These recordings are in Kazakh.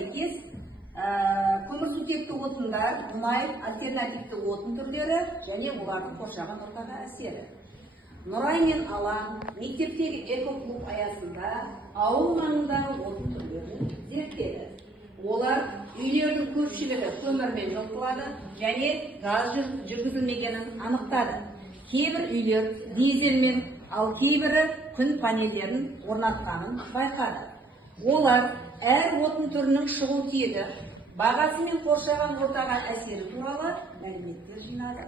сәйкес көмірсутекті отындар, мұнай, альтернативті отын түрлері және олардың қоршаған ортаға әсері. Нұрай мен Алан мектептегі экоклуб аясында ауыл маңындағы отын түрлерін зерттеді. Олар үйлердің көпшілігі көмірмен жылытылады және газ жүргізілмегенін анықтады. Кейбір үйлер дизельмен, ал кейбірі күн панельдерін орнатқанын байқады. Олар әр отын түрінің шығу тегі, бағасы мен қоршаған ортаға әсері туралы мәліметтер жинады.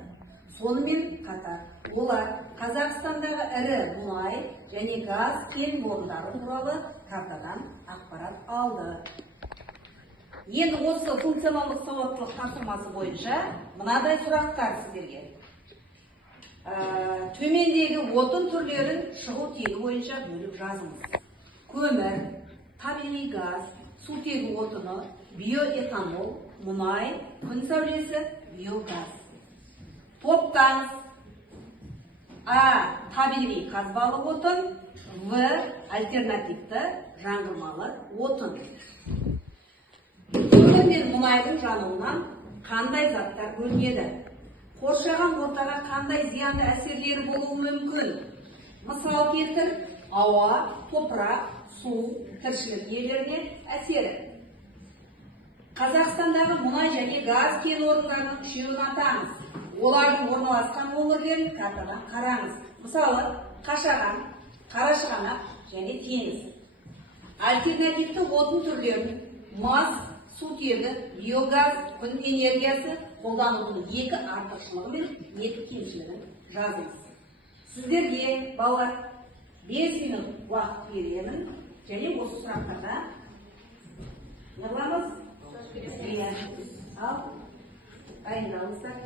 Сонымен қатар олар Қазақстандағы ірі мұнай және газ кен орындары туралы картадан ақпарат алды. Енді осы функционалдық сауаттылық тапсырмасы бойынша мынадай сұрақтар сіздерге. Төмендегі отын түрлерін шығу тегі бойынша бөліп жазыңыз. Көмір, табиғи газ, сутегі отыны, биоэтанол, мұнай, күн сәулесі, биогаз. Топтаңыз. А. Табиғи қазбалы отын. В. Альтернативті жаңғырмалы отын. Көмір мен мұнайдың жануынан қандай заттар бөлінеді? Қоршаған ортаға қандай зиянды әсерлері болуы мүмкін? Мысал келтір, ауа, топырақ, су, тіршілік иелеріне әсері. Қазақстандағы мұнай және газ кен орындарының үшеуін атаңыз. Олардың орналасқан өңірлерін картадан қараңыз. Мысалы, Қашаған, Қарашығанақ және Теңіз. Альтернативті отын түрлерін мас, сутегі, биогаз, күн энергиясы қолданудың екі артықшылығы мен екі кемшілігін жазыңыз. Сіздерге, балалар, 5 минут уақыт беремін және осы сұрақтарға нұрланыз. Ал, дайындалыңыздар.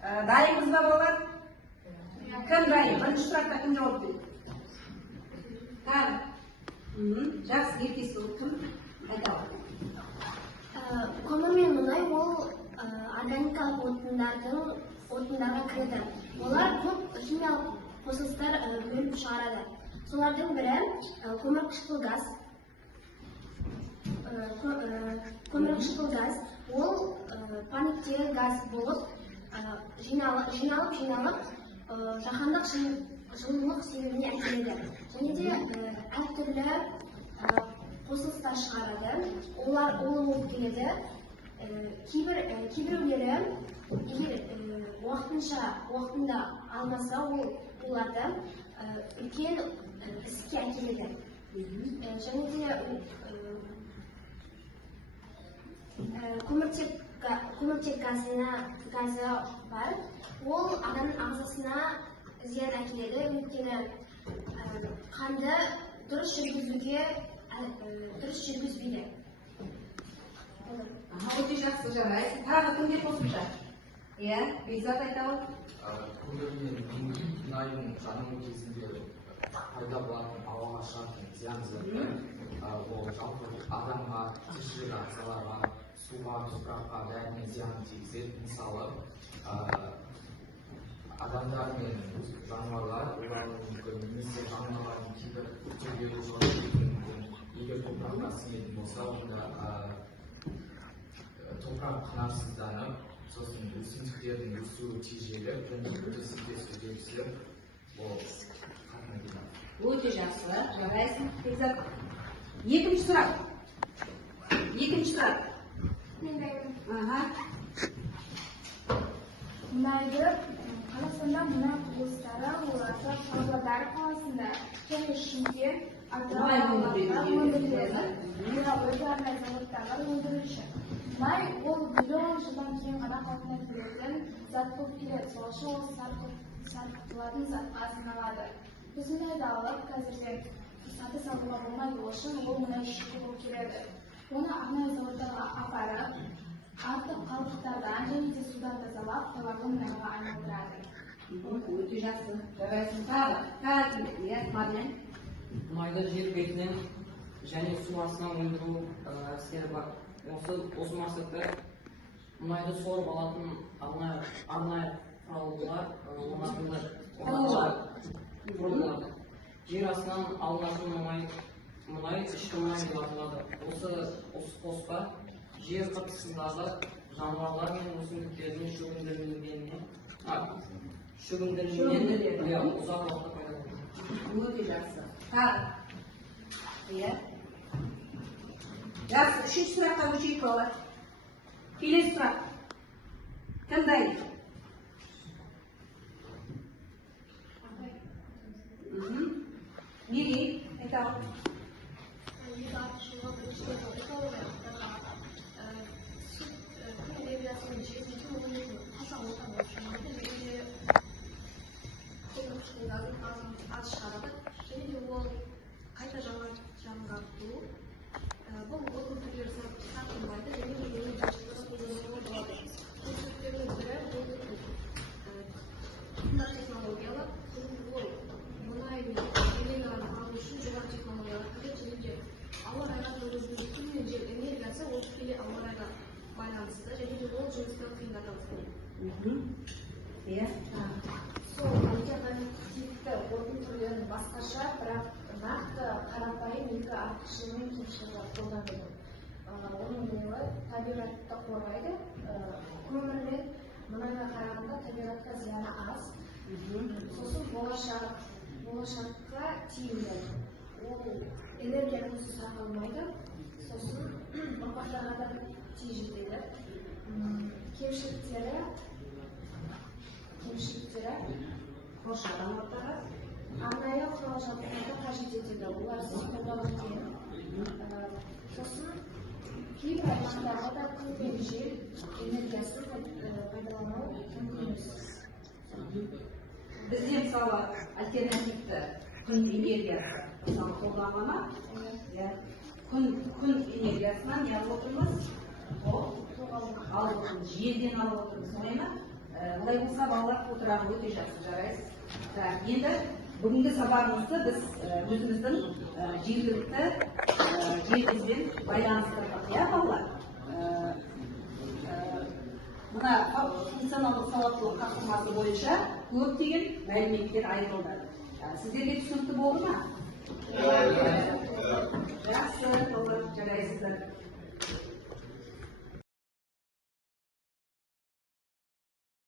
Дайынбыз ба, балалар? Кім дайын? Бірінші сұраққа кім жауап береді? Жақсы, ертесі кім? Айталар. Көмір мен мұнай ол органикалық отындарға кіреді. Олар көп химиялық қосылыстар бөліп шығарады. Солардың бірі көмірқышқыл газ. Көмірқышқыл газ ол паниктегі газ болып жиналып жаһандық жылулық себебіне әкеледі. Және де әртүрлі қосылыстар шығарады. Олар болып келеді. Кейбіреулері егер уақытында алмаса, оларды үлкен іске әкеледі. Және де көміртек газы бар. Ол адамның ағзасына зиян әкеледі. Өйткені қанды дұрыс жүргізбейді. Өте жақсы, жарайсың. Тағы кімге қосымша? Иә, Бекзат айталы. Көмір мен мұнайдың жану кезінде пайда болатын ауаға шығатын зиян заттар, ол жалпы адамға, тіршілік ағзаларға, суға, топыраққа бәріне зиян тигізеді. Мысалы, адамдар мен жануарлар олардың мүмкін, немесе жануарлардың кейбір түрлері жоғалуы мүмкін. Егер топыраққа сіңетін болса, онда топырақ қанарсызданып, сосын өсімдіктердің өсуі тежеліп, және өсімдіктер жетіліп, ол қатынайды. Өте жақсы, жарайсың. Бекзат. Екінші сұрақ. Мен дайын. Мұнайды Қазақстанда мұнай құрылыстары оларды Павлодар қаласында және Шымкент, Атырау қалаларында өндіріледі. Мұнай өзарына заводтарға өндіруші. Мұнай ол миллион жылдан кейін ғана қалпына келетін зат болып келеді. Солайша ол сарқытылатын затқа саналады. Біз мұнайды алып, қазірде сатып алуға болмайды, үшін ол мұнай шикі болып келеді. Оны арнайы заводтарға апарып, артық қалдықтардан және де судан тазалап, тауарлы мұнайға айналдырады. Өте жақсы. Жарайсың. Тағы Марлен. Мұнайды жер бетінен және су астынан өндіру әдістері бар. Осы мақсатта мұнайды сорып алатын арнайы құралдылар орнатылды. Жер астынан алынатын мұнай ішкі мұнай деп аталады. Осы способқа жер қыртысындағы жануарлар мен өсімдіктердің шөгінділерінен ұзақ уақытта пайда болады. Өте жақсы. Тағы. Иә. Жақсы, үшінші сұраққа көшейік балалар. Келесі сұрақ. Тыңдайық. Мери, айталық. қайта жаңғырту бұл отын түрлері сатылмайды және де өнім қолдануға болады. Көрсеткілердің бірі бұл технологиялар, ол мұнай мен энергияны алу үшін жоғары технологиялар қажет және де ауа райға тәуелді күн мен жел энергиясы ол тікелей ауа райға байланысты және де ол жұмысты қиындатады. Иә. Сол альтернативті отын түрлерін басқаша, бірақ нақты қарапайым екі артықшылығы мен кемшілігі қолданылды. Оның біреуі табиғатты қорғайды. Көмір мен мұнайға қарағанда табиғатқа зияны аз. Сосын болашаққа тиімді. Ол энергия көзі сақталмайды. Сосын ұрпақтарға да тез жетеді. Кемшіліктері Қоршаған ортаға. арнайы құрал жабдықтарды қажет етеді. Оларсыз қолдану қиын. Сосын кейбір аймақтарда да күн мен жел энергиясын пайдалану мүмкін емес. Бізде мысалы альтернативті күн энергиясы мысалы қолданылады ма? Күн энергиясынан не алып отырмыз? Алып отырмыз, желден алып отырмыз, солай ма? Олай болса балалар отырағы өте жақсы, жарайсыз. Енді бүгінгі сабағымызды біз өзіміздің жергілікті жерімізбен байланыстырдық, иә балалар? Мына функционалдық сауаттылық тапсырмасы бойынша көптеген мәліметтер айтылды. Сіздерге түсінікті болды ма? Жақсы, балалар, жарайсыздар.